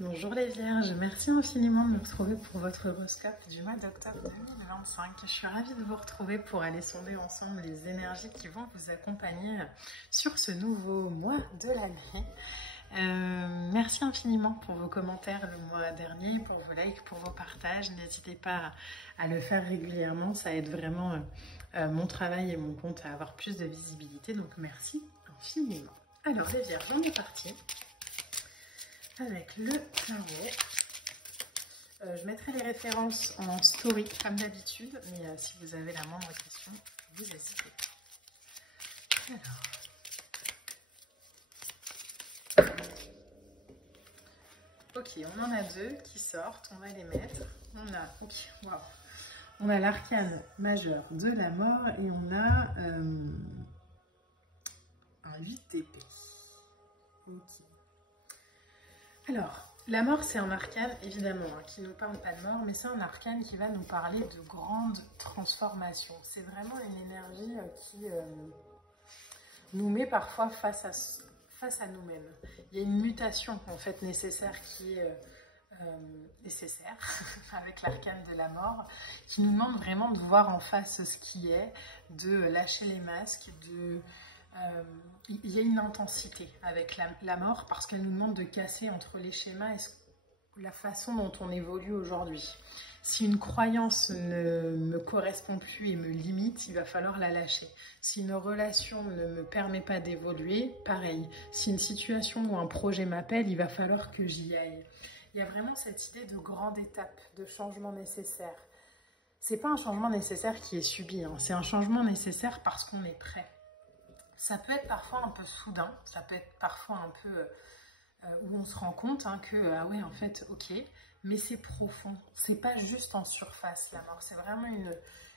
Bonjour les Vierges, merci infiniment de me retrouver pour votre horoscope du mois d'octobre 2025. Je suis ravie de vous retrouver pour aller sonder ensemble les énergies qui vont vous accompagner sur ce nouveau mois de l'année. Merci infiniment pour vos commentaires le mois dernier, pour vos likes, pour vos partages. N'hésitez pas à le faire régulièrement, ça aide vraiment mon travail et mon compte à avoir plus de visibilité. Donc merci infiniment. Alors les Vierges, on est parti avec le tarot. Je mettrai les références en story comme d'habitude, mais si vous avez la moindre question, vous n'hésitez pas. Alors. Ok, on en a deux qui sortent, on va les mettre. On a l'arcane majeur de la mort et on a un 8 d'épée. Ok. Alors, la mort, c'est un arcane, évidemment, qui ne nous parle pas de mort, mais c'est un arcane qui va nous parler de grandes transformations. C'est vraiment une énergie qui nous met parfois face à nous-mêmes. Il y a une mutation, en fait, nécessaire qui est nécessaire avec l'arcane de la mort, qui nous demande vraiment de voir en face ce qui est, de lâcher les masques, il y a une intensité avec la mort parce qu'elle nous demande de casser entre les schémas et la façon dont on évolue aujourd'hui. Si une croyance ne me correspond plus et me limite, il va falloir la lâcher. Si une relation ne me permet pas d'évoluer, pareil. Si une situation ou un projet m'appelle, il va falloir que j'y aille. Il y a vraiment cette idée de grande étape, de changement nécessaire. C'est pas un changement nécessaire qui est subi, hein. C'est un changement nécessaire parce qu'on est prêt. Ça peut être parfois un peu soudain, ça peut être parfois un peu où on se rend compte que, ah ouais, en fait, ok, mais c'est profond. C'est pas juste en surface, la mort. C'est vraiment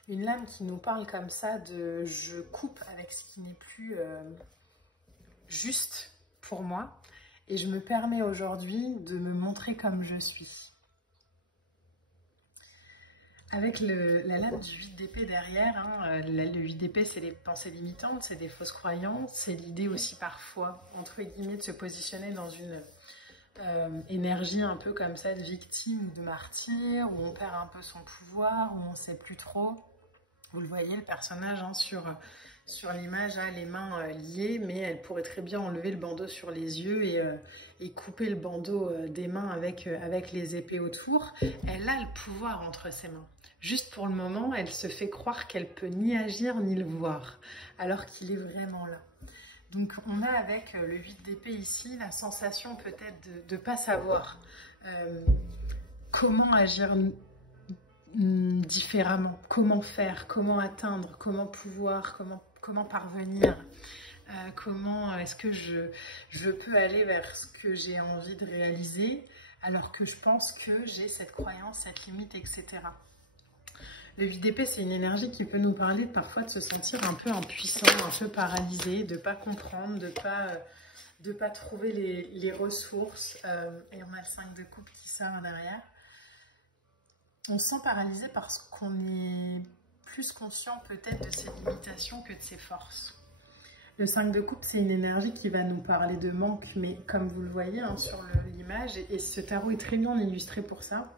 une lame qui nous parle comme ça de je coupe avec ce qui n'est plus juste pour moi et je me permets aujourd'hui de me montrer comme je suis. Avec la lame du 8 d'épée derrière, le 8 d'épée, c'est les pensées limitantes, c'est des fausses croyances, c'est l'idée aussi parfois, entre guillemets, de se positionner dans une énergie un peu comme ça de victime ou de martyr, où on perd un peu son pouvoir, où on ne sait plus trop. Vous le voyez, le personnage sur l'image a les mains liées, mais elle pourrait très bien enlever le bandeau sur les yeux et couper le bandeau des mains avec les épées autour. Elle a le pouvoir entre ses mains. Juste pour le moment, elle se fait croire qu'elle peut ni agir ni le voir, alors qu'il est vraiment là. Donc on a avec le 8 d'épée ici la sensation peut-être de ne pas savoir comment agir différemment, comment faire, comment atteindre, comment pouvoir, comment parvenir, comment est-ce que je peux aller vers ce que j'ai envie de réaliser alors que je pense que j'ai cette croyance, cette limite, etc. Le 8 d'épée, c'est une énergie qui peut nous parler parfois de se sentir un peu impuissant, un peu paralysé, de ne pas comprendre, de pas trouver les ressources. Et on a le 5 de coupe qui sort derrière. On se sent paralysé parce qu'on est plus conscient peut-être de ses limitations que de ses forces. Le 5 de coupe, c'est une énergie qui va nous parler de manque, mais comme vous le voyez sur l'image, et ce tarot est très bien illustré pour ça.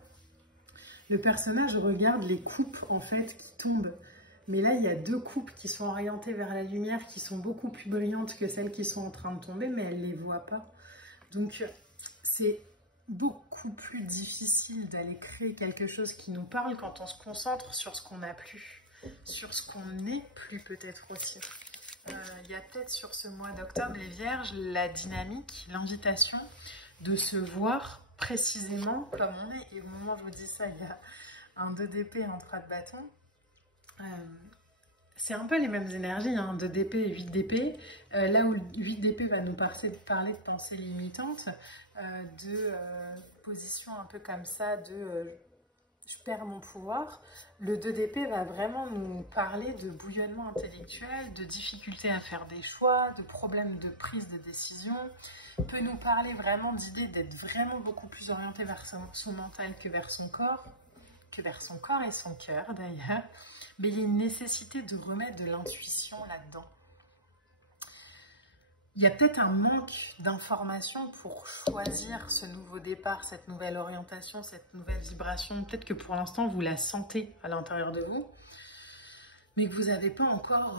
Le personnage regarde les coupes en fait qui tombent. Mais là, il y a deux coupes qui sont orientées vers la lumière, qui sont beaucoup plus brillantes que celles qui sont en train de tomber, mais elle ne les voit pas. Donc, c'est beaucoup plus difficile d'aller créer quelque chose qui nous parle quand on se concentre sur ce qu'on n'a plus, sur ce qu'on n'est plus peut-être aussi. Il y a peut-être sur ce mois d'octobre, les Vierges, la dynamique, l'invitation de se voir précisément comme on est. Et au moment où je vous dis ça, il y a un 2 d'épée et un 3 de bâton. C'est un peu les mêmes énergies, 2 d'épée et 8 d'épée. Là où le 8 d'épée va nous parler de pensées limitantes, de position un peu comme ça, je perds mon pouvoir. Le 2 d'épée va vraiment nous parler de bouillonnement intellectuel, de difficulté à faire des choix, de problèmes de prise de décision. Peut nous parler vraiment d'idée d'être vraiment beaucoup plus orienté vers son mental que vers son corps et son cœur d'ailleurs. Mais il y a une nécessité de remettre de l'intuition là-dedans. il y a peut-être un manque d'informations pour choisir ce nouveau départ, cette nouvelle orientation, cette nouvelle vibration. Peut-être que pour l'instant, vous la sentez à l'intérieur de vous, mais que vous n'avez pas encore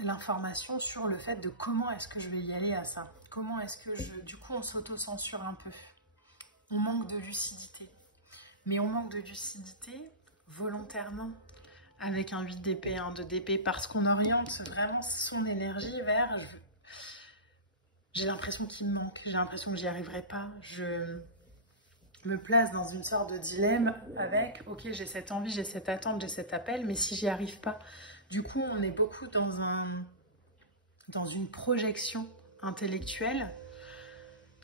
l'information sur le fait de comment est-ce que je vais y aller à ça. Comment est-ce que du coup, on s'auto-censure un peu. On manque de lucidité. Mais on manque de lucidité volontairement avec un 8 d'épée, un 2 d'épée, parce qu'on oriente vraiment son énergie vers... J'ai l'impression qu'il me manque, j'ai l'impression que j'y arriverai pas. Je me place dans une sorte de dilemme avec, ok, j'ai cette envie, j'ai cette attente, j'ai cet appel, mais si j'y arrive pas, du coup, on est beaucoup dans une projection intellectuelle,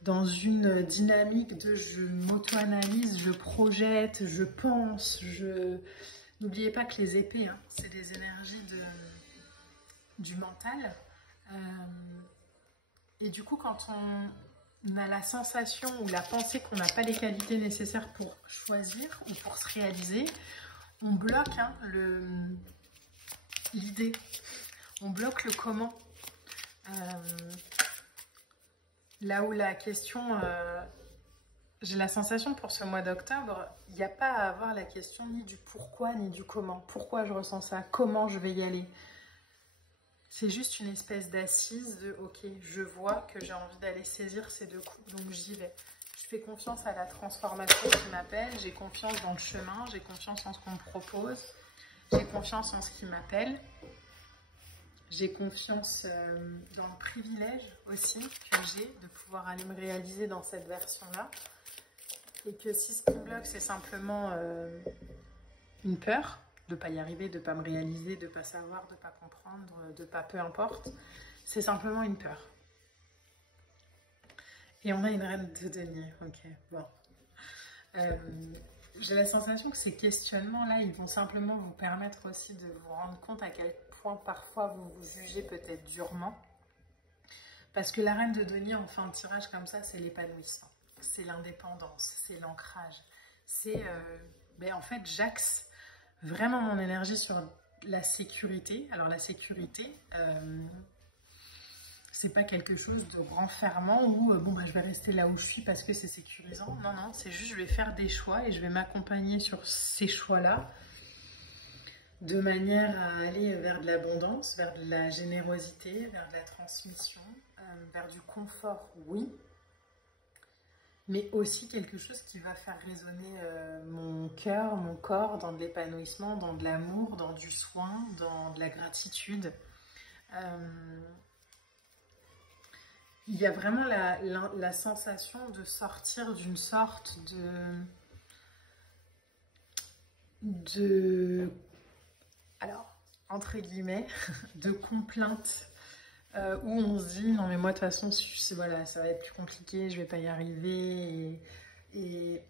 dans une dynamique de je m'auto-analyse, je projette, je pense, N'oubliez pas que les épées, hein, c'est des énergies du mental. Et du coup, quand on a la sensation ou la pensée qu'on n'a pas les qualités nécessaires pour choisir ou pour se réaliser, on bloque hein, l'idée, on bloque le comment. Là où la question, j'ai la sensation pour ce mois d'octobre, il n'y a pas à avoir la question ni du pourquoi ni du comment. Pourquoi je ressens ça? Comment je vais y aller? C'est juste une espèce d'assise de ok, je vois que j'ai envie d'aller saisir ces deux coups, donc j'y vais. Je fais confiance à la transformation qui m'appelle, j'ai confiance dans le chemin, j'ai confiance en ce qu'on me propose, j'ai confiance en ce qui m'appelle, j'ai confiance dans le privilège aussi que j'ai de pouvoir aller me réaliser dans cette version-là. Et que si ce qui me bloque, c'est simplement une peur, de ne pas y arriver, de ne pas me réaliser, de ne pas savoir, de ne pas comprendre, de ne pas peu importe. C'est simplement une peur. Et on a une reine de denier. Ok, bon. J'ai la sensation que ces questionnements-là, ils vont simplement vous permettre aussi de vous rendre compte à quel point parfois vous vous jugez peut-être durement. Parce que la reine de denier en fin de tirage comme ça, c'est l'épanouissement. C'est l'indépendance, c'est l'ancrage. C'est, en fait, j'axe vraiment mon énergie sur la sécurité. Alors la sécurité, c'est pas quelque chose de renfermant où je vais rester là où je suis parce que c'est sécurisant. Non, non, c'est juste je vais faire des choix et je vais m'accompagner sur ces choix-là de manière à aller vers de l'abondance, vers de la générosité, vers de la transmission, vers du confort, oui, mais aussi quelque chose qui va faire résonner mon cœur, mon corps dans de l'épanouissement, dans de l'amour, dans du soin, dans de la gratitude. Il y a vraiment la sensation de sortir d'une sorte alors, entre guillemets, de complainte où on se dit non mais moi de toute façon voilà, ça va être plus compliqué, je vais pas y arriver et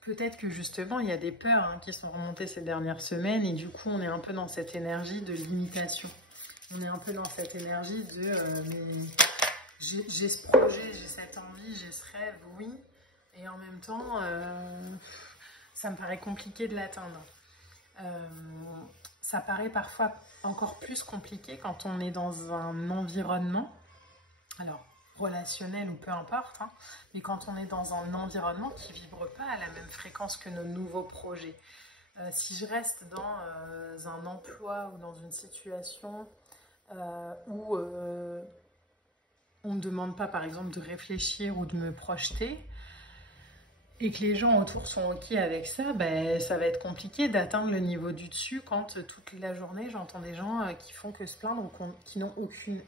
peut-être que justement il y a des peurs hein, qui sont remontées ces dernières semaines et du coup on est un peu dans cette énergie de limitation, on est un peu dans cette énergie de j'ai ce projet, j'ai cette envie, j'ai ce rêve, oui, et en même temps ça me paraît compliqué de l'atteindre. Ça paraît parfois encore plus compliqué quand on est dans un environnement, alors relationnel ou peu importe, hein, mais quand on est dans un environnement qui ne vibre pas à la même fréquence que nos nouveaux projets. Si je reste dans un emploi ou dans une situation où on ne me demande pas par exemple de réfléchir ou de me projeter, et que les gens autour sont ok avec ça, ça va être compliqué d'atteindre le niveau du dessus quand toute la journée j'entends des gens qui font que se plaindre ou qui n'ont aucune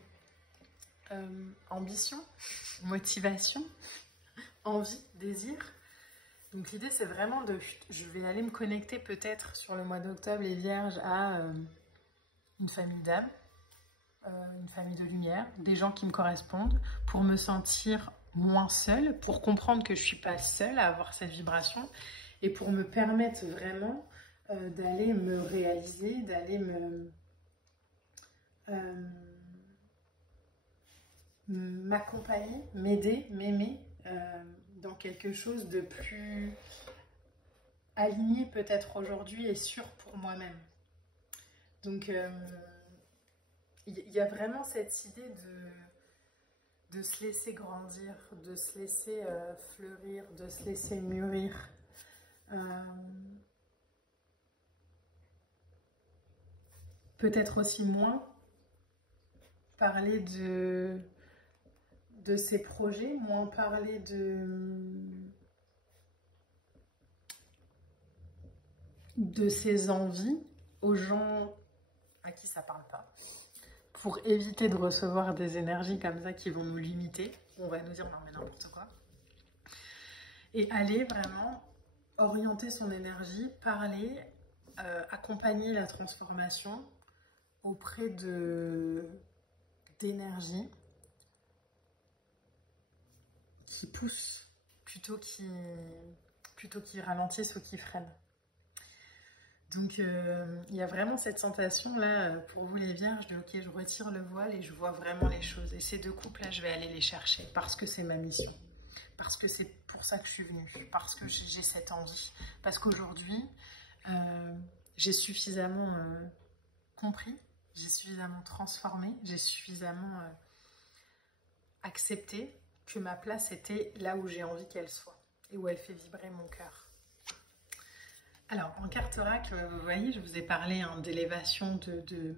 ambition, motivation, envie, désir. Donc l'idée c'est vraiment je vais aller me connecter peut-être sur le mois d'octobre les vierges à une famille d'âmes, une famille de lumière, des gens qui me correspondent pour me sentir moins seule, pour comprendre que je ne suis pas seule à avoir cette vibration et pour me permettre vraiment d'aller me réaliser, d'aller m'accompagner, m'aider, m'aimer dans quelque chose de plus aligné peut-être aujourd'hui et sûr pour moi-même. Donc il y a vraiment cette idée de se laisser grandir, de se laisser fleurir, de se laisser mûrir. Peut-être aussi moins parler de ses projets, moins parler de ses envies aux gens à qui ça parle pas, pour éviter de recevoir des énergies comme ça qui vont nous limiter. On va nous dire non mais n'importe quoi. Et aller vraiment orienter son énergie, parler, accompagner la transformation auprès d'énergie qui pousse plutôt qui ralentissent ou qui freinent. Donc il y a vraiment cette sensation là pour vous les vierges de ok, je retire le voile et je vois vraiment les choses. Et ces deux couples là, je vais aller les chercher parce que c'est ma mission, parce que c'est pour ça que je suis venue, parce que j'ai cette envie, parce qu'aujourd'hui j'ai suffisamment compris, j'ai suffisamment transformé, j'ai suffisamment accepté que ma place était là où j'ai envie qu'elle soit et où elle fait vibrer mon cœur. Alors, en carte oracle, vous voyez, je vous ai parlé hein, d'élévation, de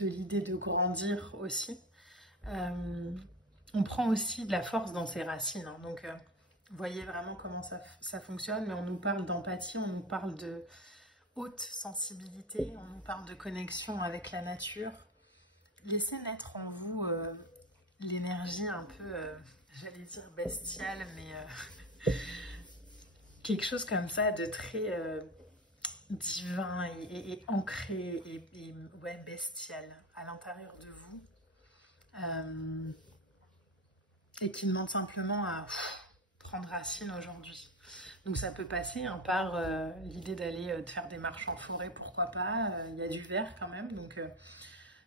l'idée de grandir aussi. On prend aussi de la force dans ses racines. Hein, donc, vous voyez vraiment comment ça fonctionne, mais on nous parle d'empathie, on nous parle de haute sensibilité, on nous parle de connexion avec la nature. Laissez naître en vous l'énergie un peu, j'allais dire bestiale, mais quelque chose comme ça de très divin et ancré et ouais, bestial à l'intérieur de vous et qui demande simplement à prendre racine aujourd'hui. Donc ça peut passer hein, par l'idée d'aller de faire des marches en forêt, pourquoi pas, il y a du vert quand même, donc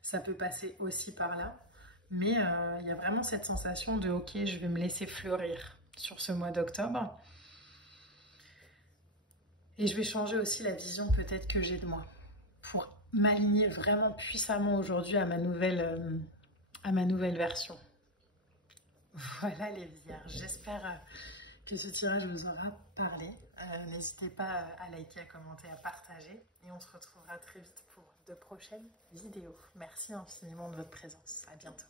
ça peut passer aussi par là. Mais il y a vraiment cette sensation de ok, je vais me laisser fleurir sur ce mois d'octobre. Et je vais changer aussi la vision peut-être que j'ai de moi pour m'aligner vraiment puissamment aujourd'hui à ma nouvelle version. Voilà les vierges, j'espère que ce tirage vous aura parlé. N'hésitez pas à liker, à commenter, à partager et on se retrouvera très vite pour de prochaines vidéos. Merci infiniment de votre présence, à bientôt.